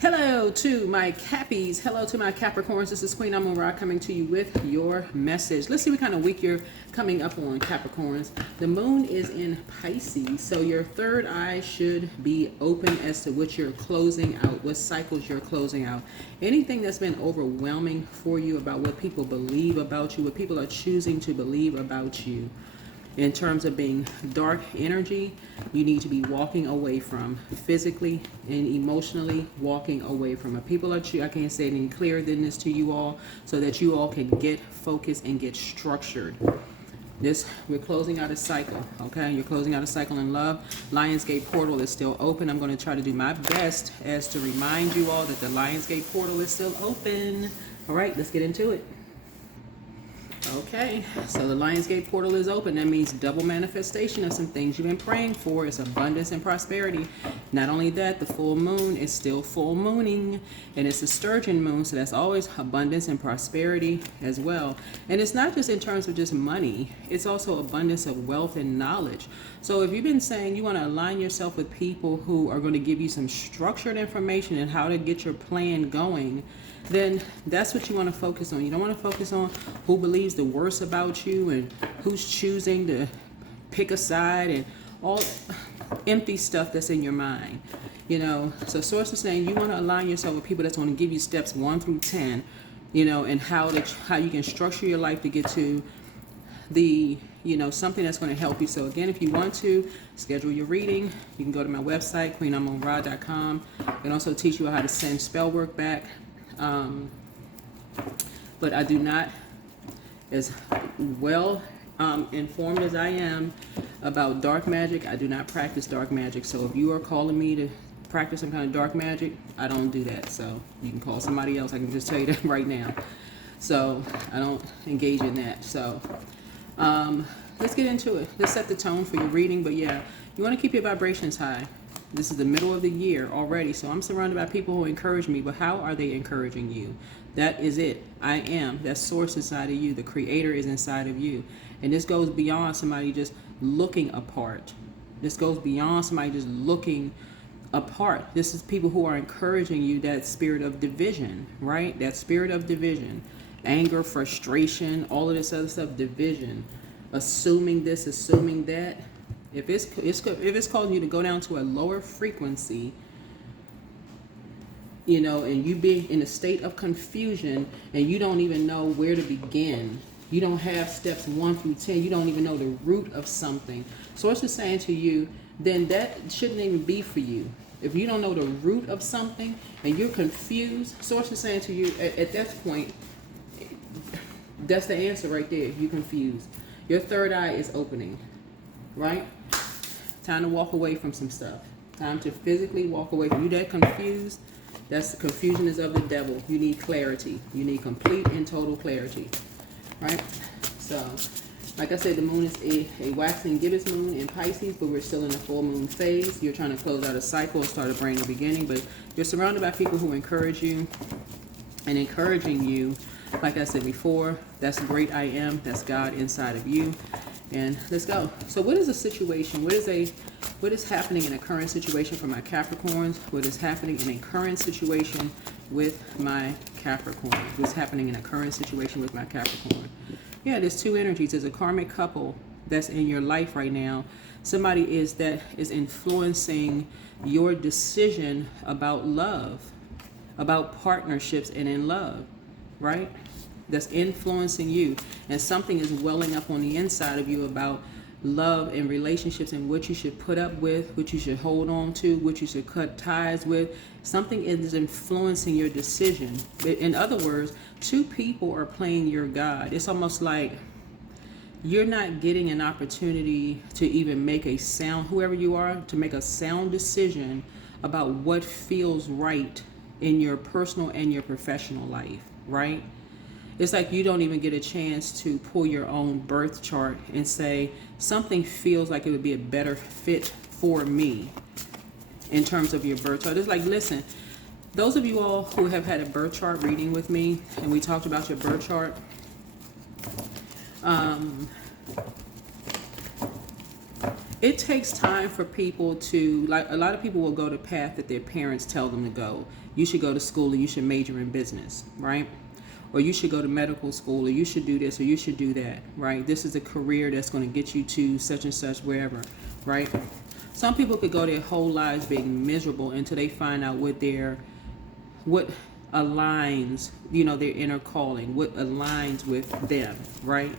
Hello to my Cappies. Hello to my Capricorns. This is Queen Amun Ra coming to you with your message. Let's see what kind of week you're coming up on, Capricorns. The moon is in Pisces, so your third eye should be open as to what you're closing out, what cycles you're closing out. Anything that's been overwhelming for you about what people believe about you, what people are choosing to believe about you. In terms of being dark energy, you need to be walking away from physically and emotionally, walking away from it. People are, I can't say it any clearer than this to you all, so that you all can get focused and get structured. We're closing out a cycle, okay? You're closing out a cycle in love. Lionsgate portal is still open. I'm going to try to do my best as to remind you all that the Lionsgate portal is still open. All right, let's get into it. Okay, so the Lionsgate portal is open. That means double manifestation of some things you've been praying for. It's abundance and prosperity. Not only that, the full moon is still full mooning, and it's a sturgeon moon, so that's always abundance and prosperity as well. And it's not just in terms of just money, it's also abundance of wealth and knowledge. So if you've been saying you want to align yourself with people who are going to give you some structured information and how to get your plan going, then that's what you want to focus on. You don't want to focus on who believes the worst about you and who's choosing to pick a side and all empty stuff that's in your mind. You know, so Source is saying you want to align yourself with people that's going to give you steps 1 through 10, you know, and how you can structure your life to get to the, you know, something that's going to help you. So again, if you want to schedule your reading, you can go to my website, queenamunra.com. I can also teach you how to send spell work back. But I do not, as well informed as I am about dark magic, I do not practice dark magic. So if you are calling me to practice some kind of dark magic, I don't do that. So you can call somebody else. I can just tell you that right now. So I don't engage in that. So let's get into it. Let's set the tone for your reading. But yeah, you want to keep your vibrations high. This is the middle of the year already, so I'm surrounded by people who encourage me, but how are they encouraging you? That is it. I am. That Source inside of you. The Creator is inside of you. And this goes beyond somebody just looking apart. This goes beyond somebody just looking apart. This is people who are encouraging you, that spirit of division, right? That spirit of division. Anger, frustration, all of this other stuff, division. Assuming this, assuming that. If it's causing you to go down to a lower frequency, you know, and you being in a state of confusion and you don't even know where to begin. You don't have steps 1 through 10. You don't even know the root of something. Source is saying to you, then that shouldn't even be for you. If you don't know the root of something and you're confused, Source is saying to you, at that point, that's the answer right there. If you're confused, your third eye is opening, right? Time to walk away from some stuff. Time to physically walk away from you. That confused, that's the confusion is of the devil. You need clarity. You need complete and total clarity, right? So, like I said, the moon is a waxing gibbous moon in Pisces, but we're still in the full moon phase. You're trying to close out a cycle and start a brand new beginning, but you're surrounded by people who encourage you and encouraging you. Like I said before, that's great I am. That's God inside of you. And let's go. So what is a situation? What is happening in a current situation for my Capricorns? What is happening in a current situation with my Capricorn? What's happening in a current situation with my Capricorn? Yeah, there's two energies. There's a karmic couple that's in your life right now. Somebody that is influencing your decision about love, about partnerships and in love, right? That's influencing you, and something is welling up on the inside of you about love and relationships and what you should put up with, what you should hold on to, what you should cut ties with. Something is influencing your decision. In other words, two people are playing your God. It's almost like you're not getting an opportunity to even make a sound, whoever you are, to make a sound decision about what feels right in your personal and your professional life, right? It's like you don't even get a chance to pull your own birth chart and say, something feels like it would be a better fit for me in terms of your birth chart. It's like, listen, those of you all who have had a birth chart reading with me, and we talked about your birth chart, it takes time for people to, like, a lot of people will go the path that their parents tell them to go. You should go to school and you should major in business, right? Or you should go to medical school, or you should do this, or you should do that, right? This is a career that's going to get you to such and such, wherever, right? Some people could go their whole lives being miserable until they find out what aligns, their inner calling, what aligns with them, right?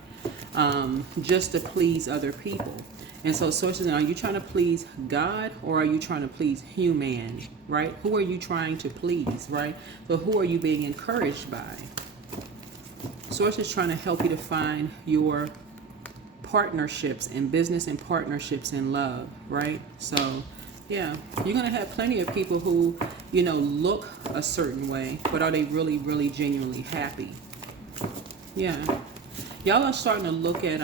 Just to please other people. And so sources, are you trying to please God, or are you trying to please human, right? Who are you trying to please, right? So who are you being encouraged by? Source is trying to help you to find your partnerships in business and partnerships in love, right? So, yeah, you're going to have plenty of people who, look a certain way, but are they really, really genuinely happy? Yeah. Y'all are starting to look at,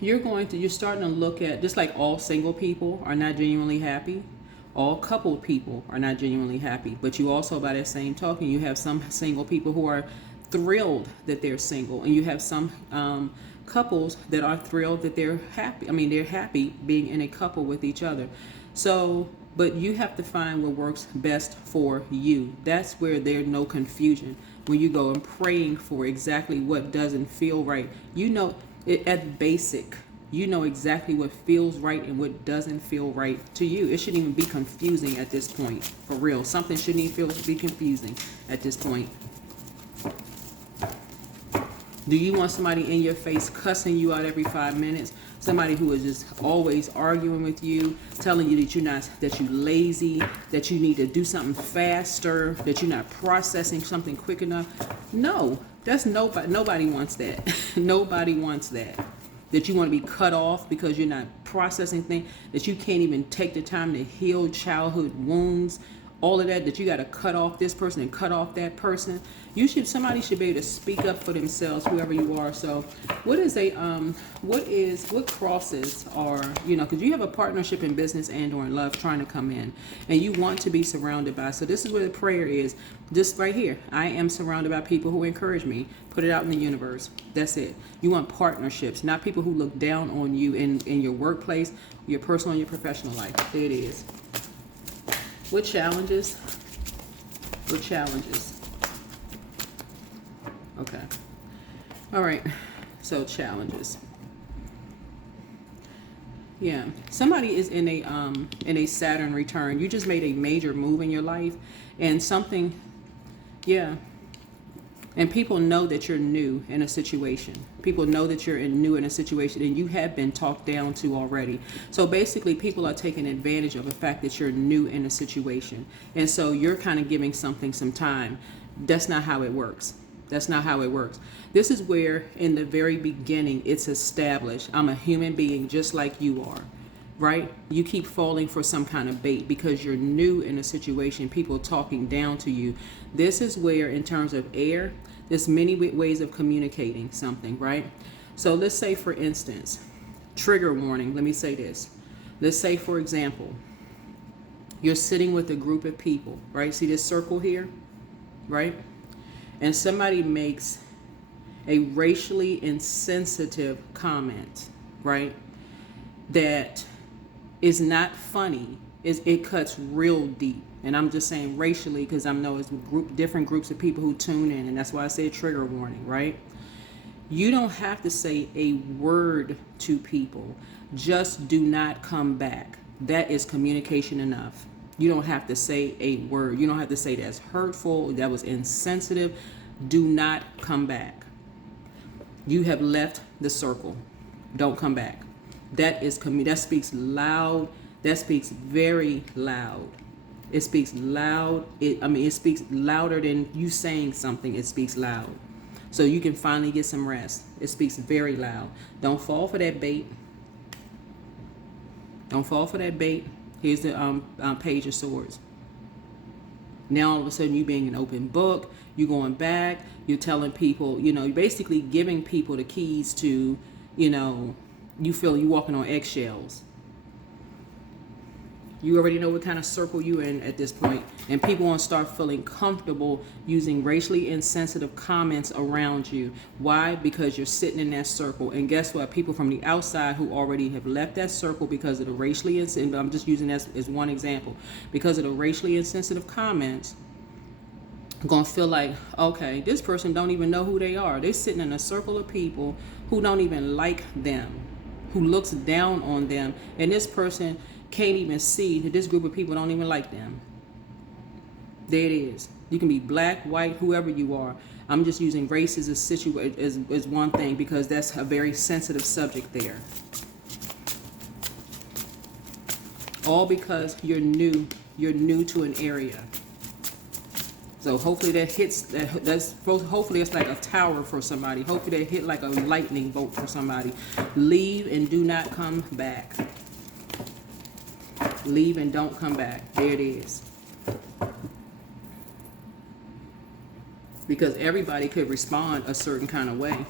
you're starting to look at, just like all single people are not genuinely happy. All coupled people are not genuinely happy, but you also, by that same token, you have some single people who are thrilled that they're single, and you have some couples that are thrilled that they're happy. They're happy being in a couple with each other. So, but you have to find what works best for you. That's where there's no confusion. When you go and praying for exactly what doesn't feel right, at basic, you know exactly what feels right and what doesn't feel right to you. It shouldn't even be confusing at this point, for real. Something shouldn't even be confusing at this point. Do you want somebody in your face cussing you out every 5 minutes? Somebody who is just always arguing with you, telling you that you're lazy, that you need to do something faster, that you're not processing something quick enough? No, that's nobody wants that. Nobody wants that. That you want to be cut off because you're not processing things, that you can't even take the time to heal childhood wounds, all of that you got to cut off this person and cut off that person. Somebody should be able to speak up for themselves, whoever you are. So what crosses are, because you have a partnership in business and or in love trying to come in, and you want to be surrounded by. So this is where the prayer is, just right here. I am surrounded by people who encourage me. Put it out in the universe. That's it. You want partnerships, not people who look down on you in your workplace, your personal and your professional life. There it is. What challenges? What challenges? Okay. All right. So challenges. Yeah. Somebody is in a Saturn return. You just made a major move in your life, and something. Yeah. And people know that you're new in a situation. People know that you're new in a situation, and you have been talked down to already. So basically, people are taking advantage of the fact that you're new in a situation. And so you're kind of giving something some time. That's not how it works. That's not how it works. This is where, in the very beginning, it's established. I'm a human being just like you are. Right? You keep falling for some kind of bait because you're new in a situation, people talking down to you. This is where, in terms of air, there's many ways of communicating something, right? So let's say, for instance, trigger warning. Let me say this. Let's say, for example, you're sitting with a group of people, right? See this circle here, right? And somebody makes a racially insensitive comment, right? That is not funny. It cuts real deep. And I'm just saying racially because I know it's different groups of people who tune in, and that's why I say trigger warning, right? You don't have to say a word to people. Just do not come back. That is communication enough. You don't have to say a word. You don't have to say that's hurtful, that was insensitive. Do not come back. You have left the circle. Don't come back. That speaks loud. That speaks very loud. It speaks loud. It speaks louder than you saying something. It speaks loud. So you can finally get some rest. It speaks very loud. Don't fall for that bait. Don't fall for that bait. Here's the Page of Swords. Now all of a sudden you being an open book. You're going back. You're telling people, you're basically giving people the keys to, you feel you're walking on eggshells. You already know what kind of circle you in at this point. And people want to start feeling comfortable using racially insensitive comments around you. Why? Because you're sitting in that circle. And guess what? People from the outside who already have left that circle because of the racially insensitive, I'm just using that as one example, because of the racially insensitive comments, going to feel like, okay, this person don't even know who they are. They're sitting in a circle of people who don't even like them, who looks down on them. And this person can't even see that this group of people don't even like them. There it is. You can be black, white, whoever you are. I'm just using race as as one thing because that's a very sensitive subject there. All because you're new to an area. So hopefully that hits, hopefully it's like a tower for somebody. Hopefully that hit like a lightning bolt for somebody. Leave and do not come back. Leave and don't come back. There it is. Because everybody could respond a certain kind of way.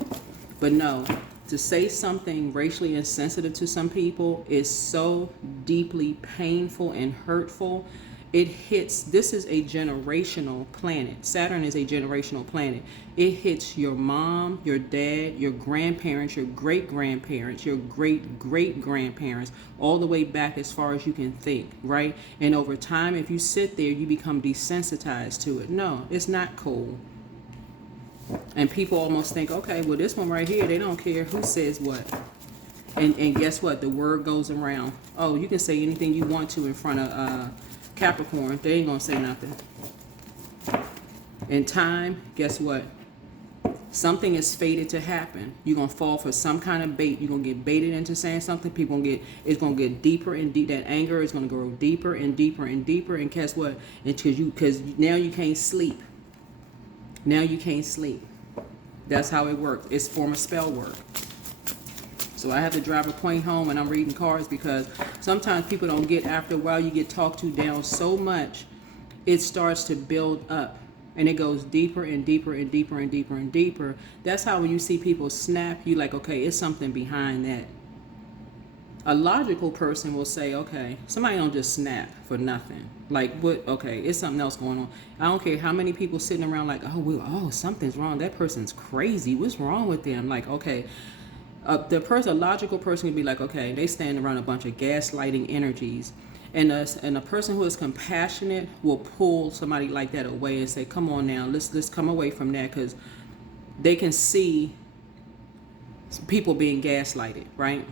But no, to say something racially insensitive to some people is so deeply painful and hurtful. It hits, this is a generational planet. Saturn is a generational planet. It hits your mom, your dad, your grandparents, your great-grandparents, your great-great-grandparents, all the way back as far as you can think, right? And over time, if you sit there, you become desensitized to it. No, it's not cool. And people almost think, okay, well, this one right here, they don't care who says what. And guess what? The word goes around. Oh, you can say anything you want to in front of Capricorn. They ain't gonna say nothing. In time, guess what? Something is fated to happen. You're gonna fall for some kind of bait. You're gonna get baited into saying something. People gonna get, it's gonna get deeper and deep. That anger is gonna grow deeper and deeper and deeper. And guess what? Because now you can't sleep. Now you can't sleep. That's how it works. It's form of spell work. So I have to drive a point home when I'm reading cards because sometimes people don't get, after a while you get talked to down so much, it starts to build up and it goes deeper and deeper and deeper and deeper and deeper. That's how when you see people snap, you like, okay, it's something behind that. A logical person will say, okay, somebody don't just snap for nothing. Like, what? Okay, it's something else going on. I don't care how many people sitting around like, oh, something's wrong. That person's crazy. What's wrong with them? Like, okay. A logical person would be like, okay, they stand around a bunch of gaslighting energies. And a person who is compassionate will pull somebody like that away and say, come on now, let's come away from that, because they can see people being gaslighted, right?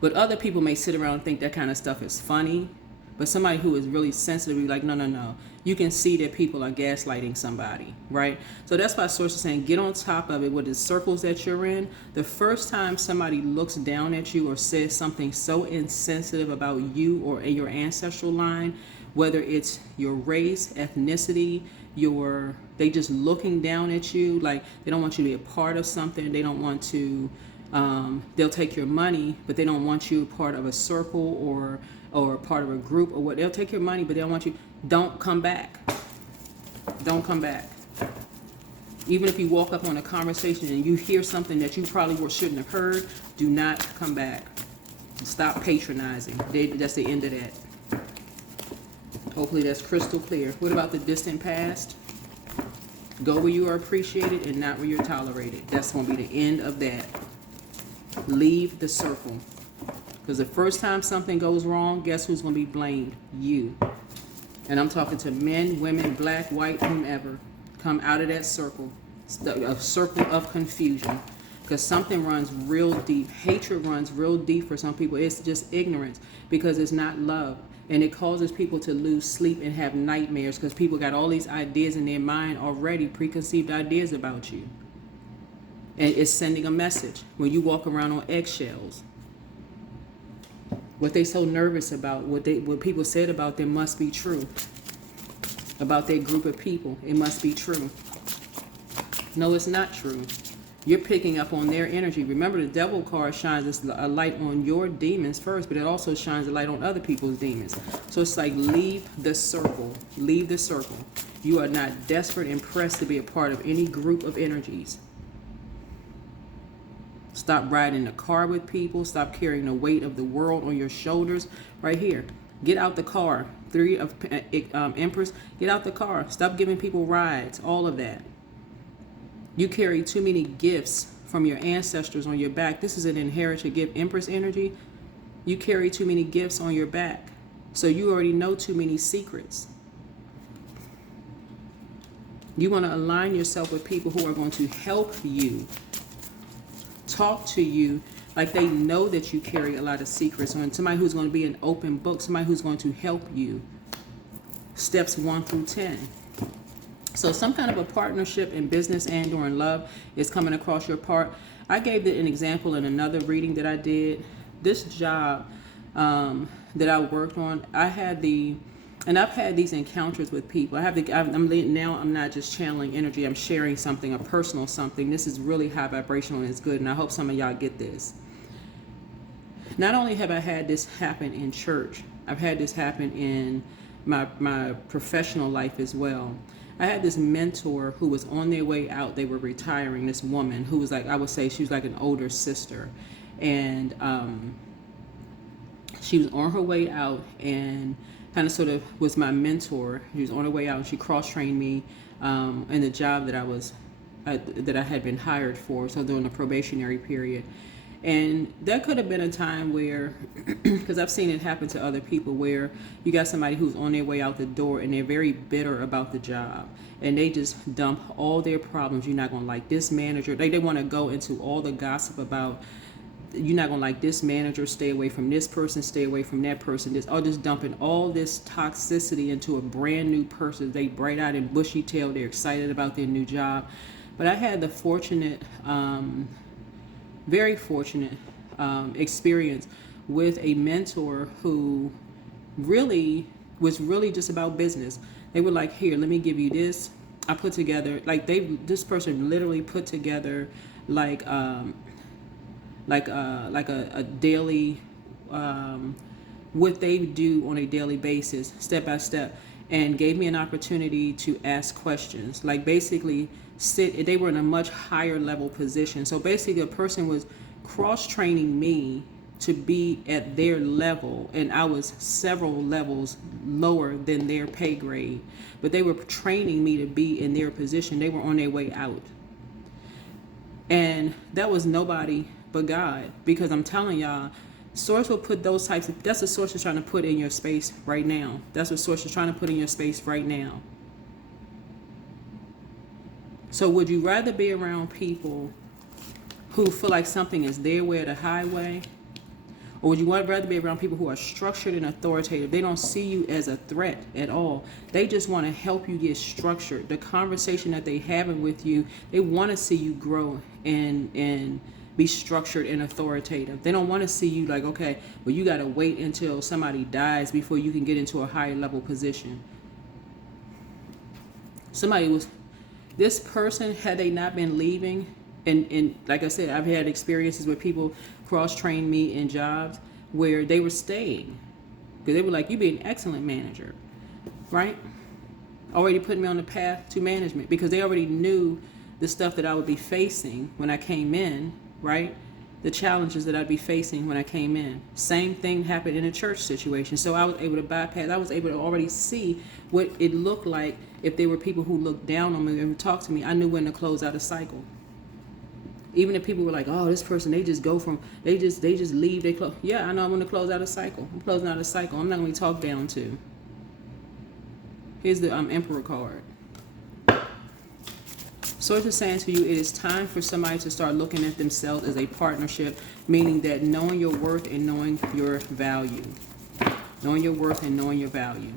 But other people may sit around and think that kind of stuff is funny. But somebody who is really sensitive will be like, no. You can see that people are gaslighting somebody, right? So that's why Source is saying, get on top of it with the circles that you're in. The first time somebody looks down at you or says something so insensitive about you or in your ancestral line, whether it's your race, ethnicity, they just looking down at you, like they don't want you to be a part of something. They don't want to, they'll take your money, but they don't want you part of a circle or part of a group or what. They'll take your money, but they don't want you. Don't come back. Don't come back. Even if you walk up on a conversation and you hear something that you probably shouldn't have heard, do not come back. Stop patronizing. That's the end of that. Hopefully that's crystal clear. What about the distant past? Go where you are appreciated and not where you're tolerated. That's going to be the end of that. Leave the circle. Because the first time something goes wrong, guess who's going to be blamed? You. And I'm talking to men, women, black, white, whomever. Come out of that circle. A circle of confusion. Because something runs real deep. Hatred runs real deep for some people. It's just ignorance. Because it's not love. And it causes people to lose sleep and have nightmares. Because people got all these ideas in their mind already. Preconceived ideas about you. And it's sending a message. When you walk around on eggshells. What they so nervous about, what people said about them must be true. About their group of people, it must be true. No, it's not true. You're picking up on their energy. Remember, the devil card shines a light on your demons first, but it also shines a light on other people's demons. So it's like, leave the circle. Leave the circle. You are not desperate and pressed to be a part of any group of energies. Stop riding the car with people. Stop carrying the weight of the world on your shoulders. Right here. Get out the car. Three of Empress, get out the car. Stop giving people rides. All of that. You carry too many gifts from your ancestors on your back. This is an inherited gift. Empress energy. You carry too many gifts on your back. So you already know too many secrets. You want to align yourself with people who are going to help you, talk to you like they know that you carry a lot of secrets. And somebody who's going to be an open book, somebody who's going to help you. Steps 1 through 10. So some kind of a partnership in business and or in love is coming across your part. I gave an example in another reading that I did. This job that I worked on, I've had these encounters with people. I'm not just channeling energy. I'm sharing something, a personal something. This is really high vibrational and it's good. And I hope some of y'all get this. Not only have I had this happen in church, I've had this happen in my professional life as well. I had this mentor who was on their way out. They were retiring. This woman who was like, I would say she was like an older sister. And she was on her way out and kind of sort of was my mentor. She was on her way out and she cross-trained me in the job that I had been hired for, so during the probationary period. And that could have been a time where, because I've seen it happen to other people, where you got somebody who's on their way out the door and they're very bitter about the job. And they just dump all their problems. You're not going to like this manager. They want to go into all the gossip about, you're not going to like this manager, stay away from this person, stay away from that person. Just dumping all this toxicity into a brand new person. They bright-eyed and bushy-tailed. They're excited about their new job. But I had the very fortunate experience with a mentor who was really just about business. They were like, here, let me give you this. I put together, this person literally put together like a daily, what they do on a daily basis, step by step, and gave me an opportunity to ask questions. Like basically they were in a much higher level position. So basically a person was cross-training me to be at their level, and I was several levels lower than their pay grade, but they were training me to be in their position. They were on their way out. And that was nobody but God, because I'm telling y'all, Source will put those types of, that's what Source is trying to put in your space right now. That's what Source is trying to put in your space right now. So would you rather be around people who feel like something is their way or the highway? Or would you rather be around people who are structured and authoritative? They don't see you as a threat at all. They just want to help you get structured. The conversation that they're having with you, they want to see you grow and be structured and authoritative. They don't want to see you like, okay, well, you got to wait until somebody dies before you can get into a higher level position. This person, had they not been leaving, and like I said, I've had experiences where people cross-trained me in jobs where they were staying. Because they were like, you be an excellent manager, right? Already putting me on the path to management because they already knew the stuff that I would be facing when I came in, right? The challenges that I'd be facing when I came in. Same thing happened in a church situation. So I was able to bypass, I was able to already see what it looked like if there were people who looked down on me and talked to me. I knew when to close out a cycle. Even if people were like, oh, this person, they just leave, they close. Yeah, I know I'm going to close out a cycle. I'm closing out a cycle. I'm not going to be talked down to. Here's the Emperor card. Source is saying to you, it is time for somebody to start looking at themselves as a partnership, meaning that knowing your worth and knowing your value. Knowing your worth and knowing your value.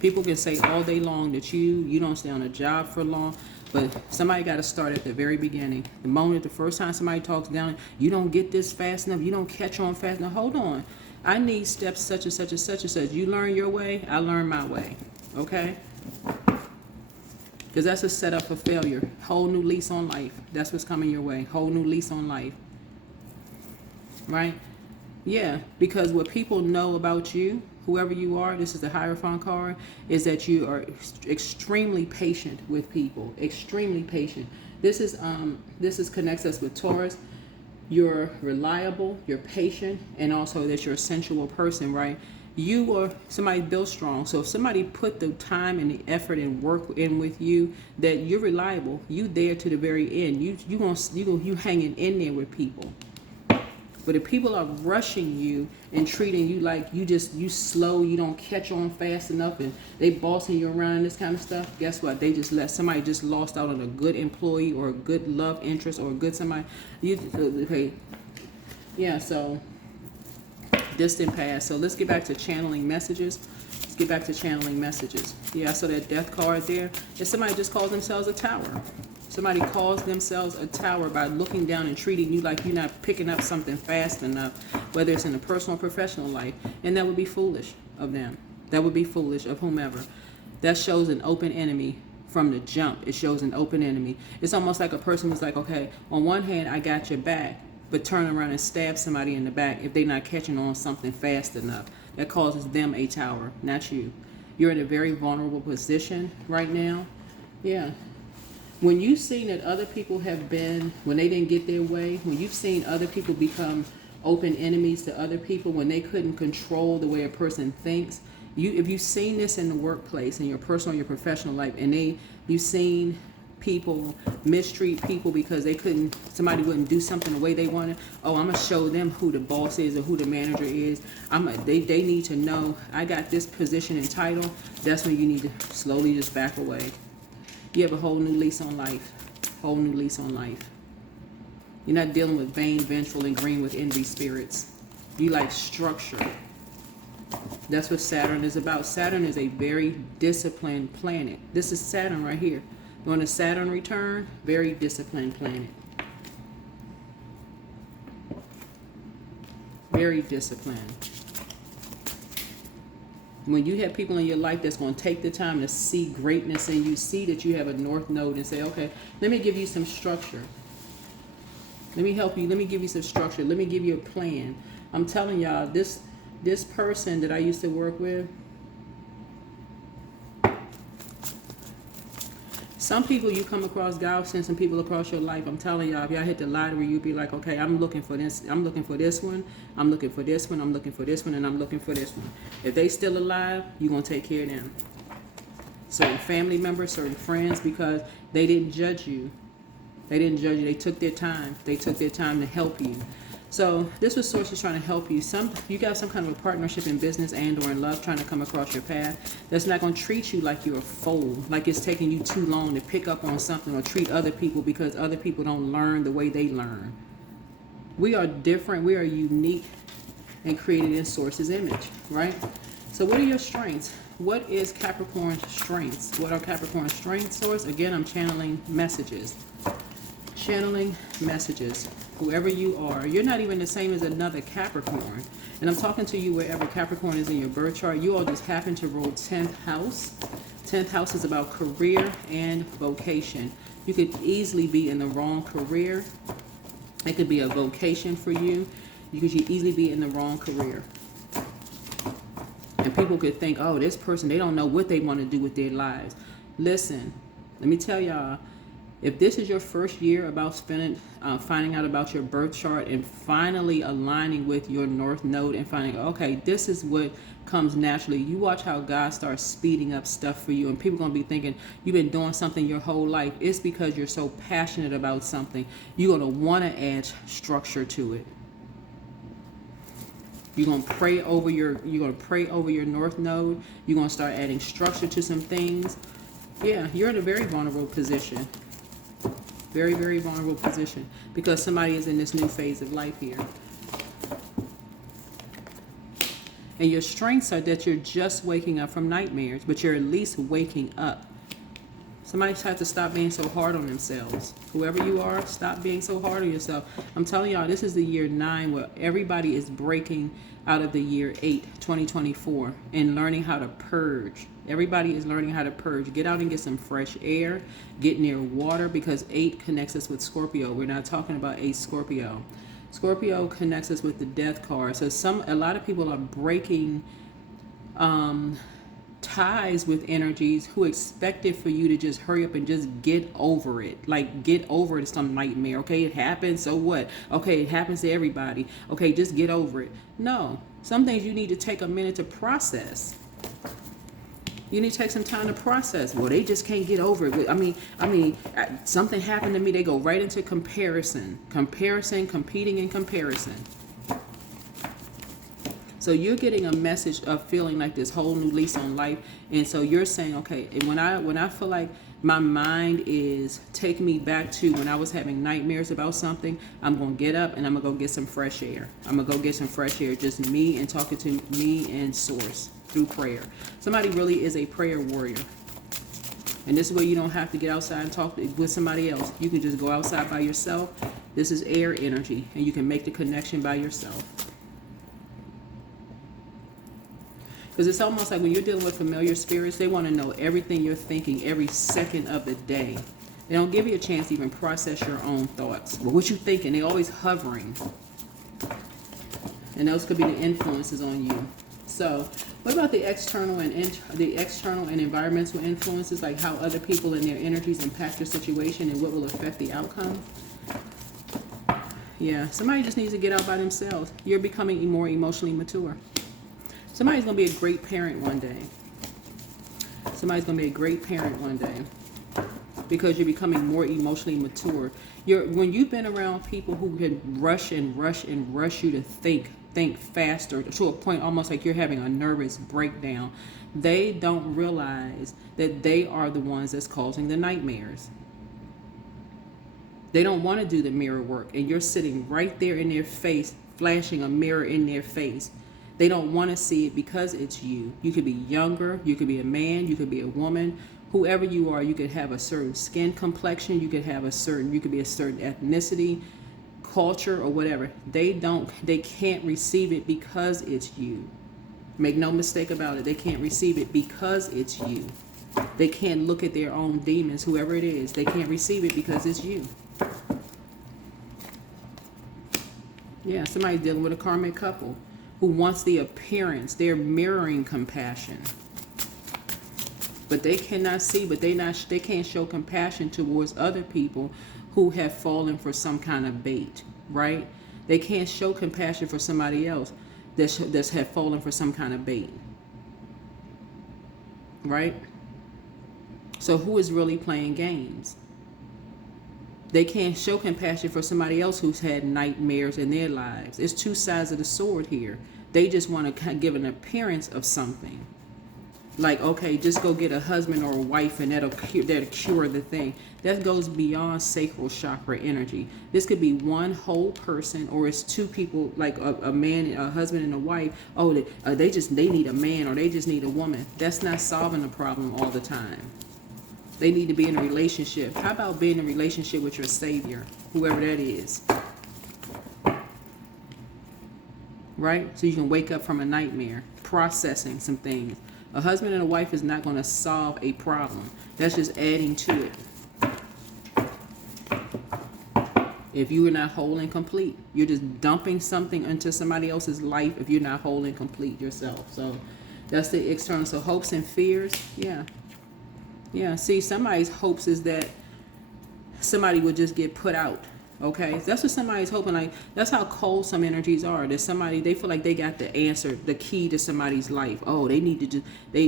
People can say all day long that you don't stay on a job for long, but somebody got to start at the very beginning. The first time somebody talks down, you don't get this fast enough, you don't catch on fast enough. Hold on. I need steps such and such and such and such. You learn your way, I learn my way. Okay? Because that's a setup for failure. Whole new lease on life. That's what's coming your way. Whole new lease on life. Right? Yeah, because what people know about you, whoever you are, this is the Hierophant card, is that you are extremely patient with people. Extremely patient. This connects us with Taurus. You're reliable, you're patient, and also that you're a sensual person, right? You or somebody built strong. So if somebody put the time and the effort and work in with you, that you're reliable. You there to the very end. You hanging in there with people. But if people are rushing you and treating you like you slow, you don't catch on fast enough, and they bossing you around and this kind of stuff, guess what? They just somebody just lost out on a good employee or a good love interest or a good somebody. Okay, yeah. So distant past. So let's get back to channeling messages. Let's get back to channeling messages. Yeah. So that death card there. If somebody just calls themselves a tower. Somebody calls themselves a tower by looking down and treating you like you're not picking up something fast enough, whether it's in a personal or professional life. And that would be foolish of them. That would be foolish of whomever. That shows an open enemy from the jump. It shows an open enemy. It's almost like a person who's like, okay, on one hand, I got your back, but turn around and stab somebody in the back if they're not catching on something fast enough. That causes them a tower, not you. You're in a very vulnerable position right now. Yeah. When you've seen that other people have been, when they didn't get their way, when you've seen other people become open enemies to other people, when they couldn't control the way a person thinks, if you've seen this in the workplace, in your personal, your professional life, and you've seen people mistreat people because somebody wouldn't do something the way they wanted. Oh, I'm gonna show them who the boss is or who the manager is. They need to know I got this position and title. That's when you need to slowly just back away. You have a whole new lease on life. Whole new lease on life. You're not dealing with vain, vengeful, and green with envy spirits. You like structure. That's what Saturn is about. Saturn is a very disciplined planet. This is Saturn right here. On a Saturn return, very disciplined planet. Very disciplined. When you have people in your life that's going to take the time to see greatness in you, see that you have a north node and say, okay, let me give you some structure. Let me help you. Let me give you some structure. Let me give you a plan. I'm telling y'all, this person that I used to work with, some people you come across, God will send some people across your life. I'm telling y'all, if y'all hit the lottery, you'll be like, okay, I'm looking for this. I'm looking for this one. I'm looking for this one. I'm looking for this one. And I'm looking for this one. If they still alive, you're going to take care of them. Certain family members, certain friends, because they didn't judge you. They didn't judge you. They took their time. They took their time to help you. So this was sources trying to help you. You got some kind of a partnership in business and or in love trying to come across your path that's not going to treat you like you're a fool, like it's taking you too long to pick up on something or treat other people because other people don't learn the way they learn. We are different. We are unique and created in Source's image, right? So what are your strengths? What is Capricorn's strengths? What are Capricorn's strengths, Source? Again, I'm channeling messages. Channeling messages. Whoever you are, you're not even the same as another Capricorn. And I'm talking to you wherever Capricorn is in your birth chart. You all just happen to roll 10th house. 10th house is about career and vocation. You could easily be in the wrong career. It could be a vocation for you. You could easily be in the wrong career. And people could think, oh, this person, they don't know what they want to do with their lives. Listen, let me tell y'all, if this is your first year about finding out about your birth chart and finally aligning with your North Node and finding, okay, this is what comes naturally. You watch how God starts speeding up stuff for you, and people are going to be thinking you've been doing something your whole life. It's because you're so passionate about something. You're going to want to add structure to it. You're going to pray over your North Node. You're going to start adding structure to some things. Yeah, you're in a very vulnerable position. Very, very vulnerable position because somebody is in this new phase of life here. And your strengths are that you're just waking up from nightmares, but you're at least waking up. Somebody has to stop being so hard on themselves. Whoever you are, stop being so hard on yourself. I'm telling y'all, this is the year 9 where everybody is breaking out of the year 8, 2024, and learning how to purge. Everybody is learning how to purge. Get out and get some fresh air. Get near water because 8 connects us with Scorpio. We're not talking about 8 Scorpio. Scorpio connects us with the death card. So a lot of people are breaking ties with energies who expected for you to just hurry up and just get over it. Like, get over it. It's some nightmare. Okay, it happens. So what? Okay, it happens to everybody. Okay, just get over it. No, Some things you need to take a minute to process. You need to take some time to process. Well, they just can't get over it. I mean, something happened to me. They go right into comparison, competing in comparison. So you're getting a message of feeling like this whole new lease on life. And so you're saying, okay, when I feel like my mind is taking me back to when I was having nightmares about something, I'm going to get up and I'm going to go get some fresh air. I'm going to go get some fresh air, just me and talking to me and source through prayer. Somebody really is a prayer warrior. And this is where you don't have to get outside and talk with somebody else. You can just go outside by yourself. This is air energy, and you can make the connection by yourself. Because it's almost like when you're dealing with familiar spirits, they want to know everything you're thinking every second of the day. They don't give you a chance to even process your own thoughts. Well, what you thinking? They're always hovering. And those could be the influences on you. So what about the external and environmental influences, like how other people and their energies impact your situation and what will affect the outcome? Yeah, somebody just needs to get out by themselves. You're becoming more emotionally mature. Somebody's going to be a great parent one day. Somebody's going to be a great parent one day because you're becoming more emotionally mature. When you've been around people who can rush you to think faster to a point almost like you're having a nervous breakdown, they don't realize that they are the ones that's causing the nightmares. They don't want to do the mirror work, and you're sitting right there in their face, flashing a mirror in their face. They don't want to see it because it's you. You could be younger, you could be a man, you could be a woman, whoever you are. You could have a certain skin complexion, you could be a certain ethnicity, culture, or whatever. They can't receive it because it's you. Make no mistake about it. They can't receive it because it's you. They can't look at their own demons, whoever it is. They can't receive it because it's you. Yeah, somebody's dealing with a karmic couple who wants the appearance. They're mirroring compassion. But they cannot see, they can't show compassion towards other people who have fallen for some kind of bait, right? They can't show compassion for somebody else that's have fallen for some kind of bait, right? So who is really playing games? They can't show compassion for somebody else who's had nightmares in their lives. It's two sides of the sword here. They just want to give an appearance of something. Like, okay, just go get a husband or a wife and that'll cure the thing. That goes beyond sacral chakra energy. This could be one whole person, or it's two people, like a man, a husband and a wife. Oh, they need a man, or they just need a woman. That's not solving the problem all the time. They need to be in a relationship. How about being in a relationship with your savior, whoever that is? Right? So you can wake up from a nightmare, processing some things. A husband and a wife is not going to solve a problem. That's just adding to it. If you are not whole and complete, you're just dumping something into somebody else's life if you're not whole and complete yourself. So that's the external. So hopes and fears, yeah. Yeah, see, somebody's hopes is that somebody would just get put out. Okay, that's what somebody's hoping. Like, that's how cold some energies are. That somebody, they feel like they got the answer, the key to somebody's life. Oh, they need to just we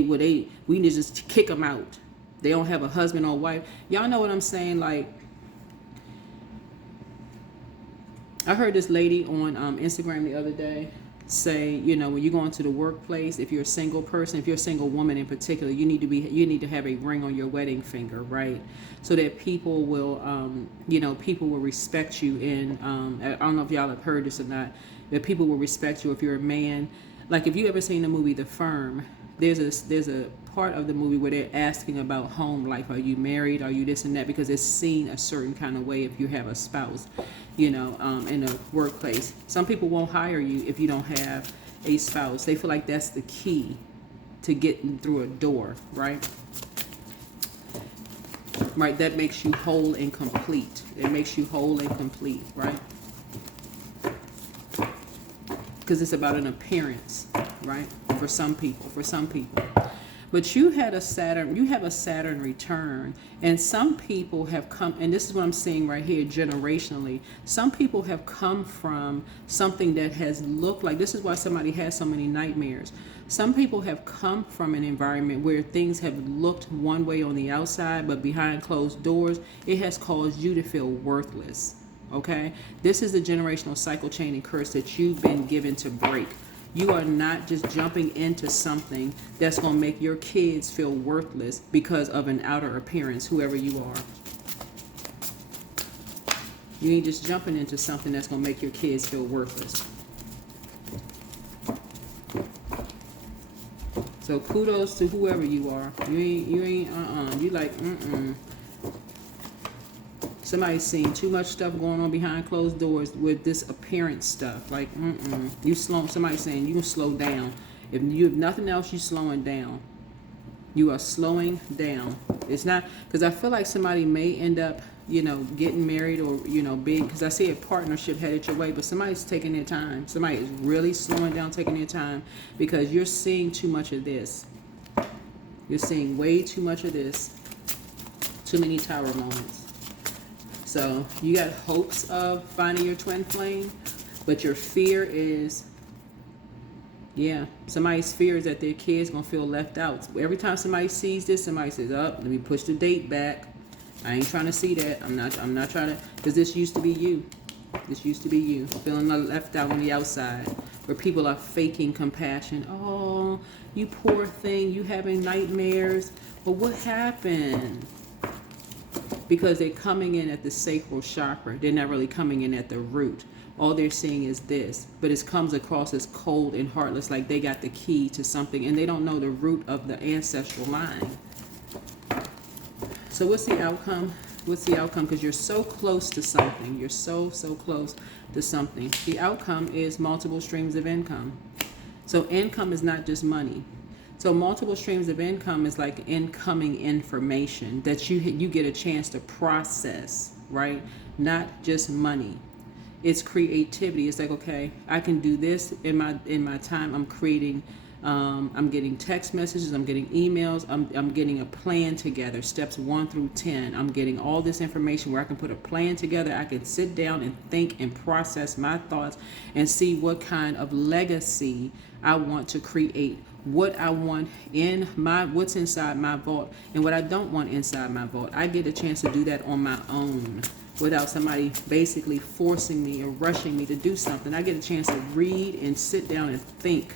need to just kick them out. They don't have a husband or wife. Y'all know what I'm saying? Like, I heard this lady on Instagram the other day say, you know, when you go into the workplace, if you're a single person, if you're a single woman in particular, you need to have a ring on your wedding finger, right? So that people will, people will respect you. And I don't know if y'all have heard this or not, that people will respect you if you're a man. Like, if you ever seen the movie The Firm, there's a part of the movie where they're asking about home life. Are you married? Are you this and that? Because it's seen a certain kind of way if you have a spouse, in the workplace. Some people won't hire you if you don't have a spouse. They feel like that's the key to getting through a door, right? Right, that makes you whole and complete. It makes you whole and complete, right? Because it's about an appearance, right? For some people. But you have a Saturn return, and some people have come, and this is what I'm seeing right here generationally. Some people have come from something that has looked like, this is why somebody has so many nightmares. Some people have come from an environment where things have looked one way on the outside, but behind closed doors, it has caused you to feel worthless. Okay? This is the generational cycle chain and curse that you've been given to break. You are not just jumping into something that's going to make your kids feel worthless because of an outer appearance, whoever you are. You ain't just jumping into something that's going to make your kids feel worthless. So kudos to whoever you are. You like, Somebody's seeing too much stuff going on behind closed doors with this appearance stuff. Like, somebody's saying you can slow down. If you have nothing else, you're slowing down. You are slowing down. It's not, because I feel like somebody may end up, getting married or, big, because I see a partnership headed your way, but somebody's taking their time. Somebody is really slowing down, taking their time, because you're seeing too much of this. You're seeing way too much of this. Too many tower moments. So you got hopes of finding your twin flame, but your fear is, somebody's fear is that their kid's going to feel left out. Every time somebody sees this, somebody says, let me push the date back. I ain't trying to see that. I'm not trying to, because this used to be you. This used to be you, feeling left out on the outside, where people are faking compassion. Oh, you poor thing, you having nightmares. But what happened? Because they're coming in at the sacral chakra. They're not really coming in at the root. All they're seeing is this. But it comes across as cold and heartless, like they got the key to something, and they don't know the root of the ancestral line. So what's the outcome? What's the outcome? Because you're so close to something. You're so close to something. The outcome is multiple streams of income. So income is not just money. So multiple streams of income is like incoming information that you get a chance to process, right? Not just money. It's creativity. It's like, okay, I can do this in my time. I'm creating. I'm getting text messages. I'm getting emails. I'm getting a plan together. Steps 1 through 10. I'm getting all this information where I can put a plan together. I can sit down and think and process my thoughts and see what kind of legacy I want to create. What I want what's inside my vault, and what I don't want inside my vault. I get a chance to do that on my own without somebody basically forcing me or rushing me to do something. I get a chance to read and sit down and think.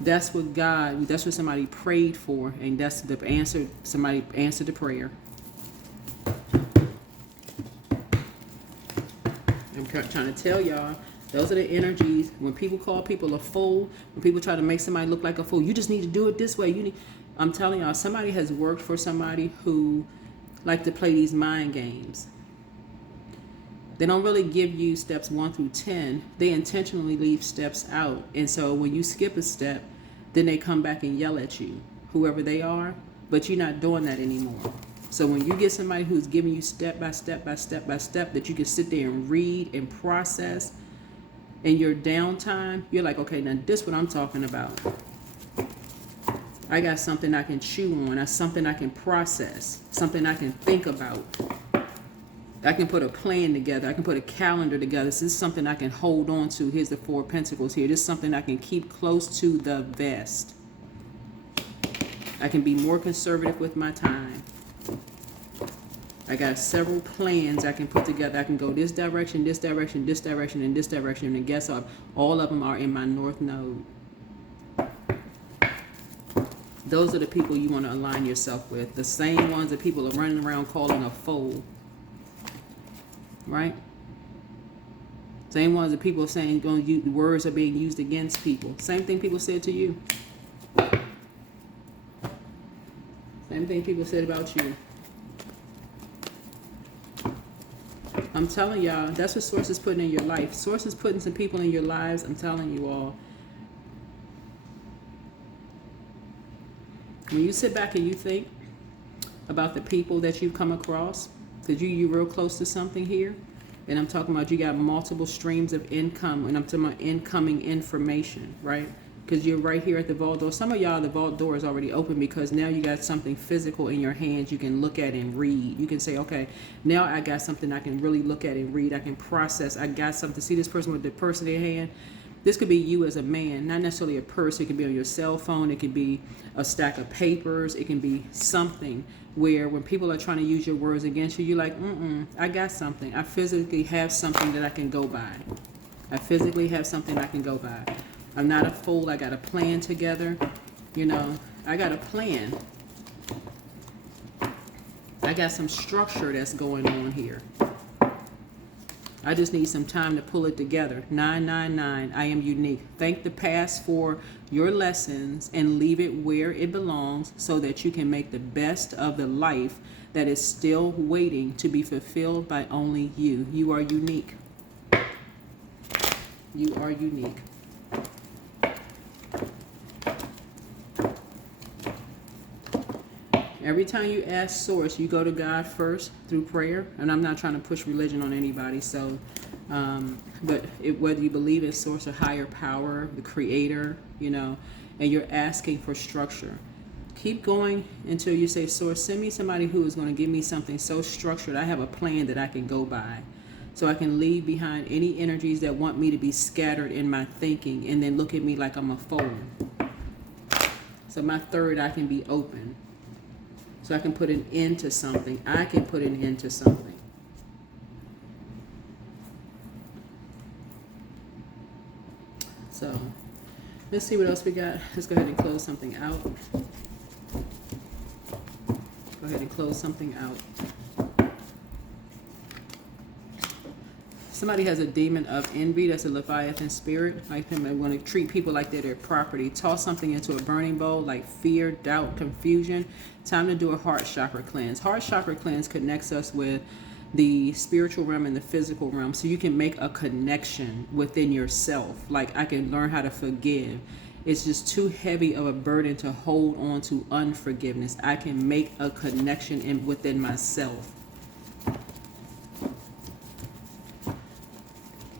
That's what somebody prayed for, and that's the answer. Somebody answered the prayer. I'm trying to tell y'all, those are the energies. When people call people a fool, when people try to make somebody look like a fool, you just need to do it this way. I'm telling y'all, somebody has worked for somebody who like to play these mind games. They don't really give you steps 1 through 10. They intentionally leave steps out. And so when you skip a step, then they come back and yell at you, whoever they are, but you're not doing that anymore. So when you get somebody who's giving you step by step by step by step that you can sit there and read and process in your downtime, you're like, okay, now this is what I'm talking about. I got something I can chew on. That's something I can process, something I can think about. I can put a plan together. I can put a calendar together. This is something I can hold on to. Here's the 4 of Pentacles here. This is something I can keep close to the vest. I can be more conservative with my time. I got several plans I can put together. I can go this direction, this direction, this direction, and this direction. And guess what? All of them are in my North Node. Those are the people you want to align yourself with. The same ones that people are running around calling a fool. Right? Same ones that people are saying words are being used against people. Same thing people said to you. Same thing people said about you. I'm telling y'all, that's what Source is putting in your life. Source is putting some people in your lives. I'm telling you all. When you sit back and you think about the people that you've come across, because you're real close to something here, and I'm talking about you got multiple streams of income, and I'm talking about incoming information, right? because you're right here at the vault door. Some of y'all, the vault door is already open because now you got something physical in your hands you can look at and read. You can say, okay, now I got something I can really look at and read. I can process. I got something. See this person with the purse in their hand? This could be you as a man, not necessarily a purse. It could be on your cell phone. It could be a stack of papers. It can be something where when people are trying to use your words against you, you're like, I got something. I physically have something that I can go by. I physically have something I can go by. I'm not a fool. I got a plan together. You know, I got a plan. I got some structure that's going on here. I just need some time to pull it together. 999, I am unique. Thank the past for your lessons and leave it where it belongs so that you can make the best of the life that is still waiting to be fulfilled by only you. You are unique. You are unique. Every time you ask Source, you go to God first through prayer. And I'm not trying to push religion on anybody. So, but whether you believe in Source or higher power, the Creator, you know, and you're asking for structure, keep going until you say, Source, send me somebody who is going to give me something so structured. I have a plan that I can go by. So I can leave behind any energies that want me to be scattered in my thinking and then look at me like I'm a fool. So my third eye can be open. So I can put an end to something. I can put an end to something. So let's see what else we got. Let's go ahead and close something out. Go ahead and close something out. Somebody has a demon of envy. That's a Leviathan spirit. Like them, they want to treat people like they're their property. Toss something into a burning bowl like fear, doubt, confusion. Time to do a heart chakra cleanse. Heart chakra cleanse connects us with the spiritual realm and the physical realm. So you can make a connection within yourself. Like I can learn how to forgive. It's just too heavy of a burden to hold on to unforgiveness. I can make a connection within myself.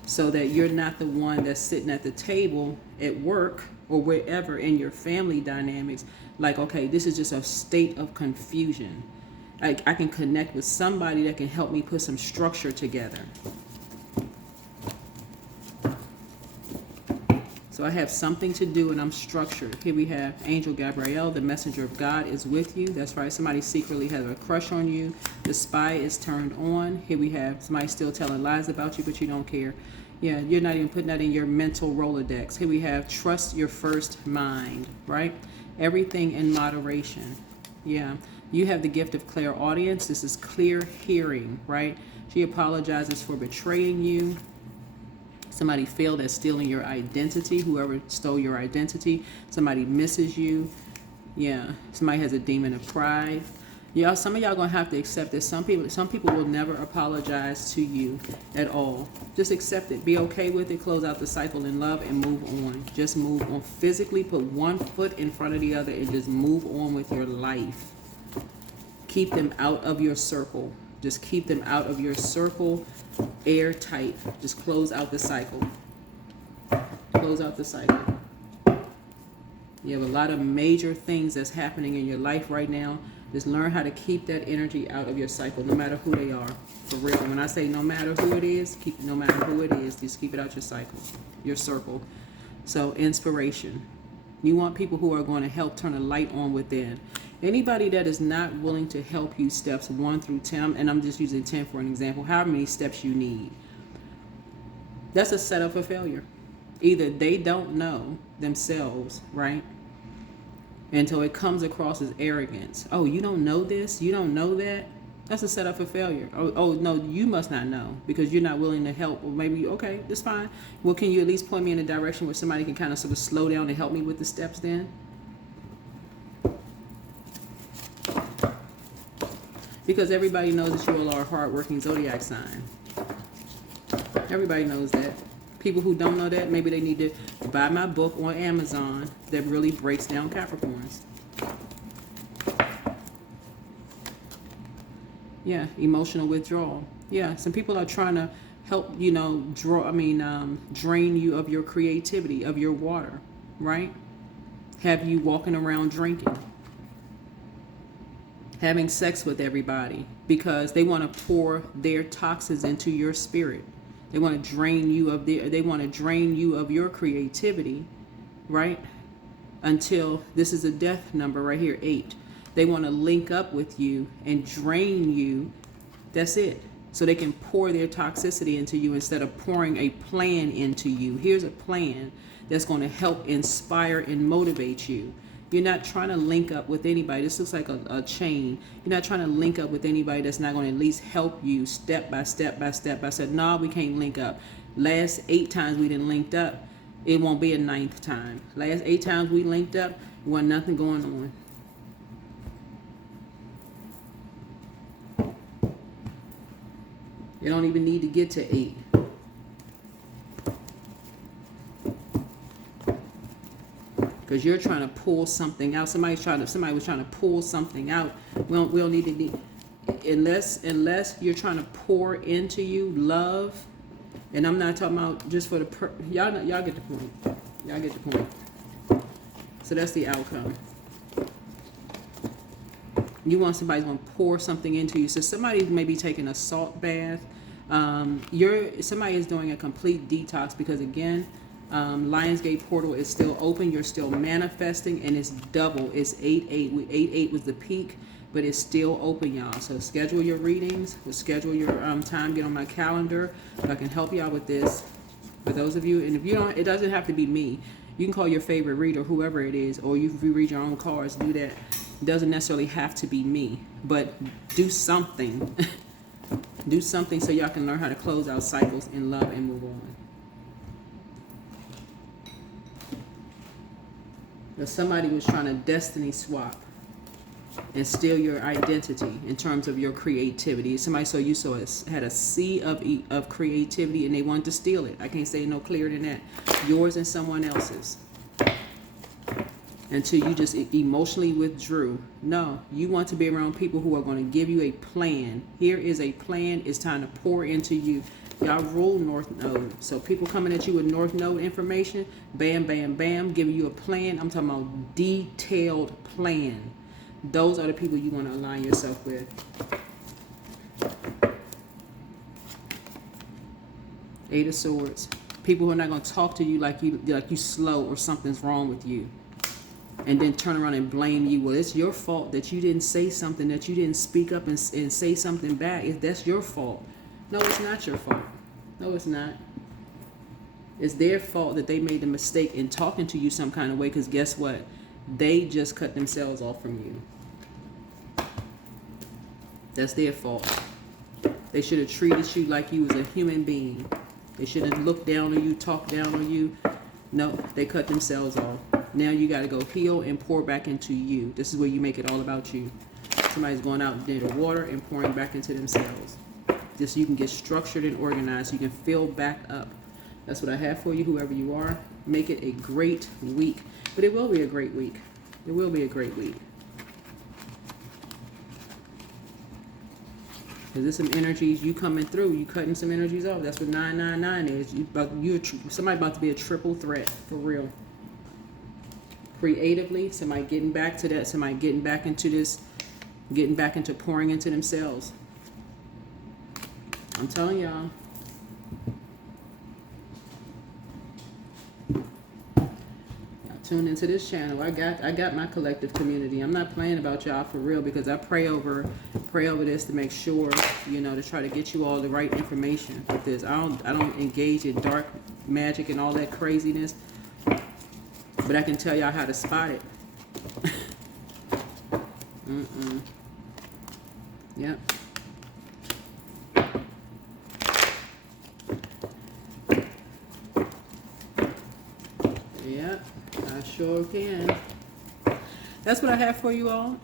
So that you're not the one that's sitting at the table at work or wherever in your family dynamics. Like, okay, this is just a state of confusion. I can connect with somebody that can help me put some structure together. So I have something to do and I'm structured. Here we have Angel Gabriel, the messenger of God is with you. That's right. Somebody secretly has a crush on you. The spy is turned on. Here we have somebody still telling lies about you, but you don't care. Yeah, you're not even putting that in your mental Rolodex. Here we have trust your first mind, right? Everything in moderation. Yeah, you have the gift of clairaudience. This is clear hearing, right? She apologizes for betraying you. Somebody failed at stealing your identity. Whoever stole your identity. Somebody misses you. Yeah, somebody has a demon of pride. Y'all, some of y'all gonna have to accept this. Some people will never apologize to you at all. Just accept it. Be okay with it. Close out the cycle in love and move on. Just move on. Physically put one foot in front of the other and just move on with your life. Keep them out of your circle. Just keep them out of your circle. Airtight. Just close out the cycle. Close out the cycle. You have a lot of major things that's happening in your life right now. Just learn how to keep that energy out of your cycle, no matter who they are. For real. When I say no matter who it is, no matter who it is, just keep it out your cycle, your circle. So inspiration. You want people who are going to help turn a light on within. Anybody that is not willing to help you steps 1 through 10, and I'm just using 10 for an example, however many steps you need, that's a setup for failure. Either they don't know themselves, right? Until it comes across as arrogance. Oh, you don't know this? You don't know that? That's a setup for failure. Oh, no, you must not know because you're not willing to help. Or maybe, okay, that's fine. Well, can you at least point me in a direction where somebody can kind of sort of slow down and help me with the steps then? Because everybody knows that you all are a hardworking zodiac sign. Everybody knows that. People who don't know that, maybe they need to buy my book on Amazon that really breaks down Capricorns. Yeah, emotional withdrawal. Yeah, some people are trying to help, drain you of your creativity, of your water. right? Have you walking around drinking, having sex with everybody, because they want to pour their toxins into your spirit. They want to drain you of they want to drain you of your creativity, right? Until this is a death number right here, 8. They want to link up with you and drain you. That's it. So they can pour their toxicity into you instead of pouring a plan into you. Here's a plan that's going to help inspire and motivate you. You're not trying to link up with anybody. This looks like a chain. You're not trying to link up with anybody that's not going to at least help you step by step by step by step. No, we can't link up. Last 8 times we didn't linked up. It won't be a 9th time. Last 8 times we linked up, wasn't nothing going on. You don't even need to get to 8. Because you're trying to pull something out. Somebody was trying to pull something out. We don't need to need, unless you're trying to pour into you love. And I'm not talking about just for the y'all get the point. Y'all get the point. So that's the outcome. You want somebody's going to pour something into you. So somebody may be taking a salt bath. Somebody is doing a complete detox because, again, Lionsgate portal is still open. You're still manifesting, and it's double. It's 8-8. 8-8 was the peak, but it's still open, y'all. So schedule your readings. Schedule your time. Get on my calendar. If I can help you out with this. For those of you, and if you don't, it doesn't have to be me. You can call your favorite reader, whoever it is, or you read your own cards. Do that. It doesn't necessarily have to be me, but do something. Do something so y'all can learn how to close out cycles in love and move on. If somebody was trying to destiny swap and steal your identity in terms of your creativity. Somebody had a sea of creativity and they wanted to steal it. I can't say no clearer than that. Yours and someone else's. Until you just emotionally withdrew. No, you want to be around people who are going to give you a plan. Here is a plan. It's time to pour into you. Y'all rule North Node. So people coming at you with North Node information, bam, bam, bam, giving you a plan. I'm talking about detailed plan. Those are the people you want to align yourself with. Eight of Swords. People who are not going to talk to you like you slow or something's wrong with you. And then turn around and blame you. Well, it's your fault that you didn't say something, that you didn't speak up and say something back. That's your fault. No, it's not your fault. No, it's not. It's their fault that they made the mistake in talking to you some kind of way, because guess what? They just cut themselves off from you. That's their fault. They should have treated you like you was a human being. They should have looked down on you, talked down on you. No, they cut themselves off. Now you got to go heal and pour back into you. This is where you make it all about you. Somebody's going out near the water and pouring back into themselves. Just so you can get structured and organized. So you can fill back up. That's what I have for you, whoever you are. Make it a great week. But it will be a great week. It will be a great week. Because there's some energies you coming through. You cutting some energies off. That's what 999 is. Somebody about to be a triple threat. For real. Creatively, somebody getting back to that, somebody getting back into this, getting back into pouring into themselves. I'm telling y'all. Y'all tune into this channel. I got my collective community. I'm not playing about y'all for real, because I pray over this to make sure, to try to get you all the right information with this. I don't engage in dark magic and all that craziness. But I can tell y'all how to spot it. Yep. Yep, I sure can. That's what I have for you all.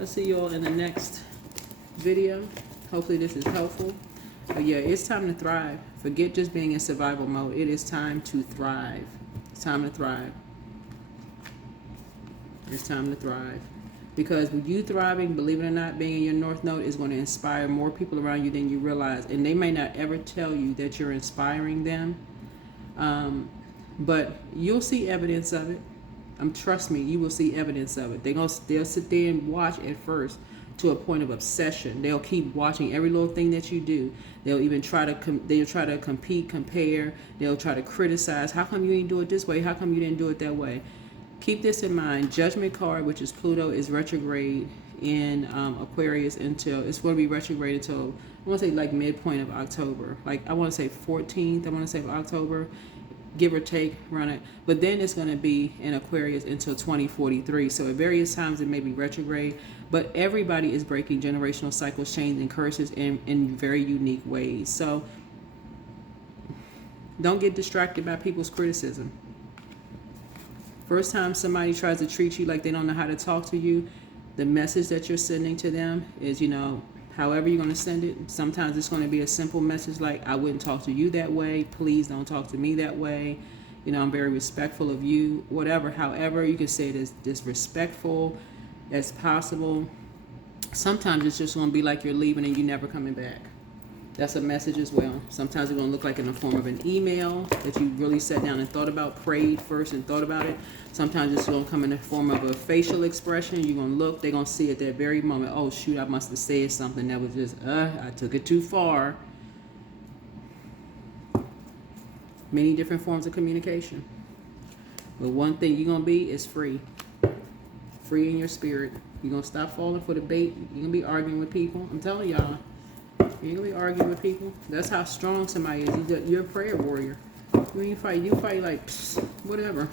I'll see you all in the next video. Hopefully this is helpful. But yeah, it's time to thrive. Forget just being in survival mode. It is time to thrive. It's time to thrive. It's time to thrive. Because with you thriving, believe it or not, being in your North Node is going to inspire more people around you than you realize. And they may not ever tell you that you're inspiring them. But you'll see evidence of it. Trust me, you will see evidence of it. They'll sit there and watch at first to a point of obsession. They'll keep watching every little thing that you do. They'll even try to compete, compare. They'll try to criticize. How come you didn't do it this way? How come you didn't do it that way? Keep this in mind. Judgment card, which is Pluto, is retrograde in Aquarius until it's going to be retrograde until I want to say like midpoint of October. Like I want to say 14th. I want to say of October, give or take, run it. But then it's going to be in Aquarius until 2043. So at various times it may be retrograde, but everybody is breaking generational cycles, chains, and curses in very unique ways. So don't get distracted by people's criticism. First time somebody tries to treat you like they don't know how to talk to you, the message that you're sending to them is, however you're going to send it. Sometimes it's going to be a simple message like, I wouldn't talk to you that way. Please don't talk to me that way. I'm very respectful of you, whatever. However, you can say it as disrespectful as possible. Sometimes it's just going to be like you're leaving and you're never coming back. That's a message as well. Sometimes it's going to look like in the form of an email that you really sat down and thought about, prayed first and thought about it. Sometimes it's going to come in the form of a facial expression. You're going to look, they're going to see at that very moment, oh shoot, I must have said something that was just, I took it too far. Many different forms of communication. But one thing you're going to be is free. Free in your spirit. You're going to stop falling for the bait. You're going to be arguing with people. I'm telling y'all. You're going to be arguing with people. That's how strong somebody is. You're a prayer warrior. When you fight like, whatever.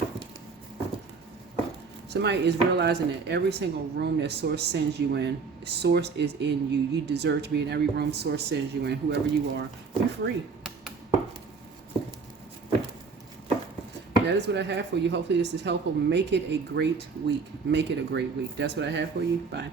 Somebody is realizing that every single room that Source sends you in, Source is in you. You deserve to be in every room Source sends you in, whoever you are. You're free. That is what I have for you. Hopefully this is helpful. Make it a great week. Make it a great week. That's what I have for you. Bye.